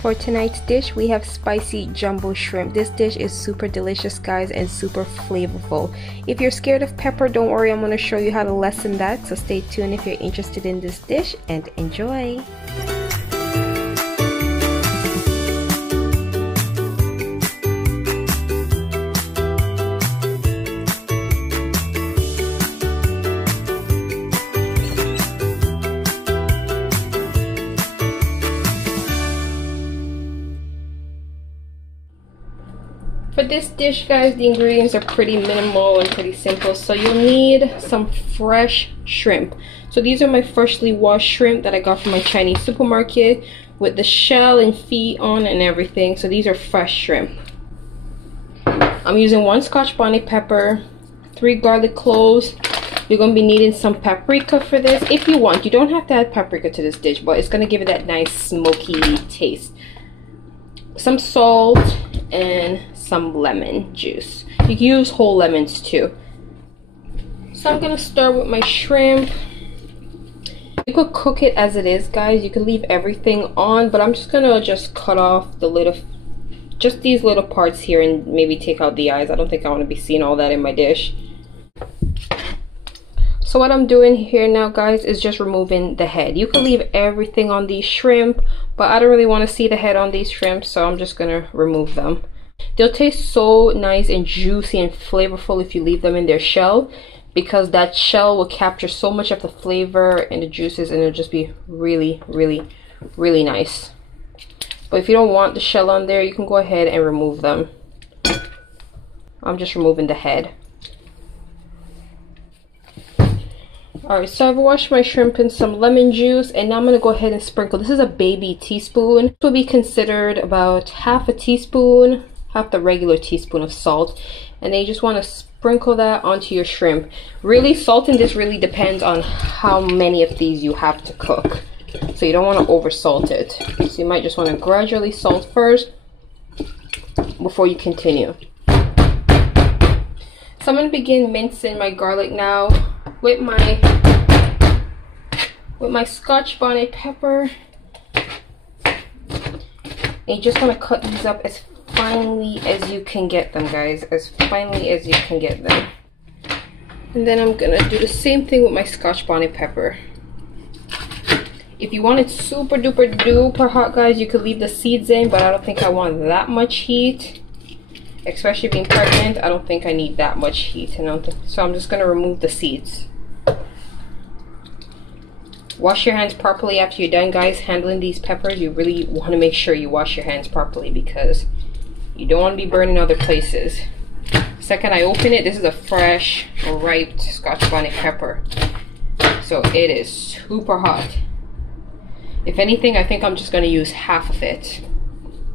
For tonight's dish, we have spicy jumbo shrimp. This dish is super delicious, guys, and super flavorful. If you're scared of pepper, don't worry, I'm going to show you how to lessen that. So stay tuned if you're interested in this dish, and enjoy. For this dish, guys, the ingredients are pretty minimal and pretty simple. So you'll need some fresh shrimp. So these are my freshly washed shrimp that I got from my Chinese supermarket with the shell and feet on and everything. So these are fresh shrimp. I'm using 1 Scotch bonnet pepper, 3 garlic cloves. You're going to be needing some paprika for this. If you want, you don't have to add paprika to this dish, but it's going to give it that nice smoky taste. Some salt and some lemon juice. You can use whole lemons too. So I'm gonna start with my shrimp. You could cook it as it is, guys. You could leave everything on, but I'm just gonna cut off the little, just these little parts here, and maybe take out the eyes. I don't think I want to be seeing all that in my dish. So what I'm doing here now, guys, is just removing the head. You can leave everything on these shrimp, but I don't really want to see the head on these shrimp, so I'm just gonna remove them. They'll taste so nice and juicy and flavorful if you leave them in their shell, because that shell will capture so much of the flavor and the juices, and it'll just be really, really, really nice. But if you don't want the shell on there, you can go ahead and remove them. I'm just removing the head. Alright, so I've washed my shrimp in some lemon juice, and now I'm going to go ahead and sprinkle. This is a baby teaspoon. This will be considered about half a teaspoon, half the regular teaspoon of salt. And then you just want to sprinkle that onto your shrimp. Really, salting this really depends on how many of these you have to cook. So you don't want to over salt it. So you might just want to gradually salt first before you continue. So I'm going to begin mincing my garlic now with my Scotch bonnet pepper. And you just want to cut these up as finely as you can get them, guys, as finely as you can get them. And then I'm gonna do the same thing with my Scotch bonnet pepper. If you want it super duper duper hot, guys, you could leave the seeds in, but I don't think I want that much heat. Especially being pregnant, I don't think I need that much heat. So I'm just gonna remove the seeds. Wash your hands properly after you're done, guys, handling these peppers. You really want to make sure you wash your hands properly, because you don't want to be burning other places. Second I open it, this is a fresh, ripe Scotch bonnet pepper. So it is super hot. If anything, I think I'm just going to use half of it,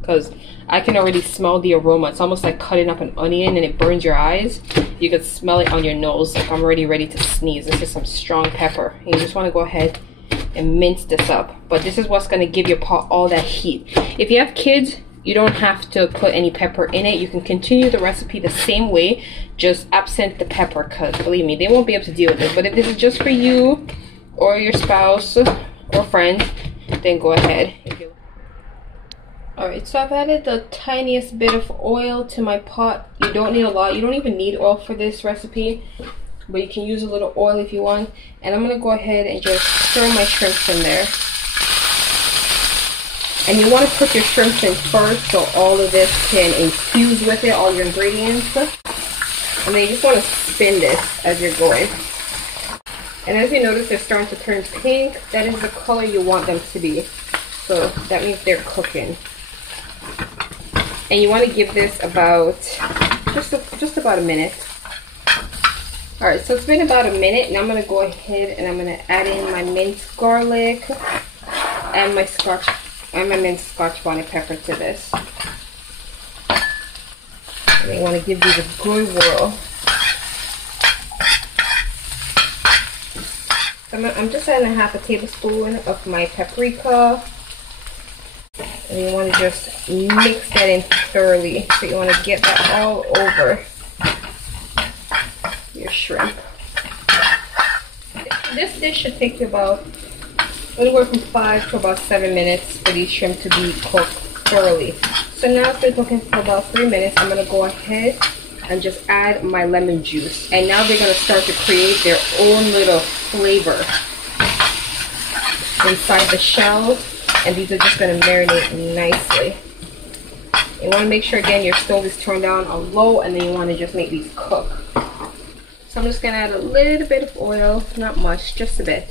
because I can already smell the aroma. It's almost like cutting up an onion and it burns your eyes. You could smell it on your nose. Like, I'm already ready to sneeze. This is some strong pepper. And you just want to go ahead and mince this up. But this is what's going to give your pot all that heat. If you have kids, you don't have to put any pepper in it. You can continue the recipe the same way, just absent the pepper, because believe me, they won't be able to deal with it. But if this is just for you or your spouse or friend, then go ahead. Alright, so I've added the tiniest bit of oil to my pot. You don't need a lot. You don't even need oil for this recipe, but you can use a little oil if you want. And I'm going to go ahead and just stir my shrimps in there. And you want to put your shrimps in first, so all of this can infuse with it, all your ingredients. And then you just want to spin this as you're going. And as you notice, they're starting to turn pink. That is the color you want them to be. So that means they're cooking. And you want to give this about just about a minute. Alright, so it's been about a minute, and I'm going to go ahead and I'm going to add in my minced garlic and my minced Scotch bonnet pepper to this. And you want to give these a good whirl. I'm just adding a half a tablespoon of my paprika. And you want to just mix that in thoroughly. So you want to get that all over your shrimp. This dish should take you about anywhere from 5 to about 7 minutes for these shrimp to be cooked thoroughly. So now it's been cooking for about 3 minutes. I'm gonna go ahead and just add my lemon juice. And now they're gonna start to create their own little flavor inside the shells. And these are just gonna marinate nicely. You wanna make sure, again, your stove is turned down on low, and then you wanna just make these cook. So I'm just gonna add a little bit of oil, not much, just a bit.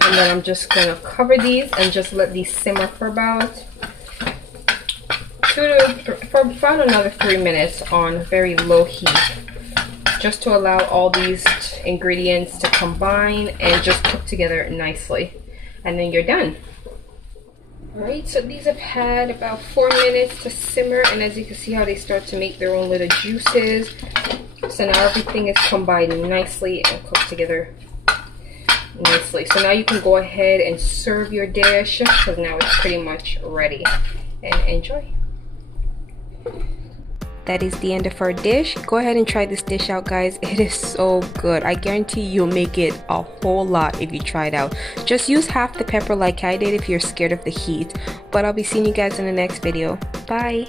And then I'm just gonna cover these and just let these simmer for about another 3 minutes on very low heat, just to allow all these ingredients to combine and just cook together nicely. And then you're done. Alright, so these have had about 4 minutes to simmer, and as you can see how they start to make their own little juices. So now everything is combined nicely and cooked together nicely. So now you can go ahead and serve your dish, because now it's pretty much ready. And enjoy. That is the end of our dish. Go ahead and try this dish out, guys. It is so good. I guarantee you'll make it a whole lot if you try it out. Just use half the pepper like I did if you're scared of the heat. But I'll be seeing you guys in the next video. Bye.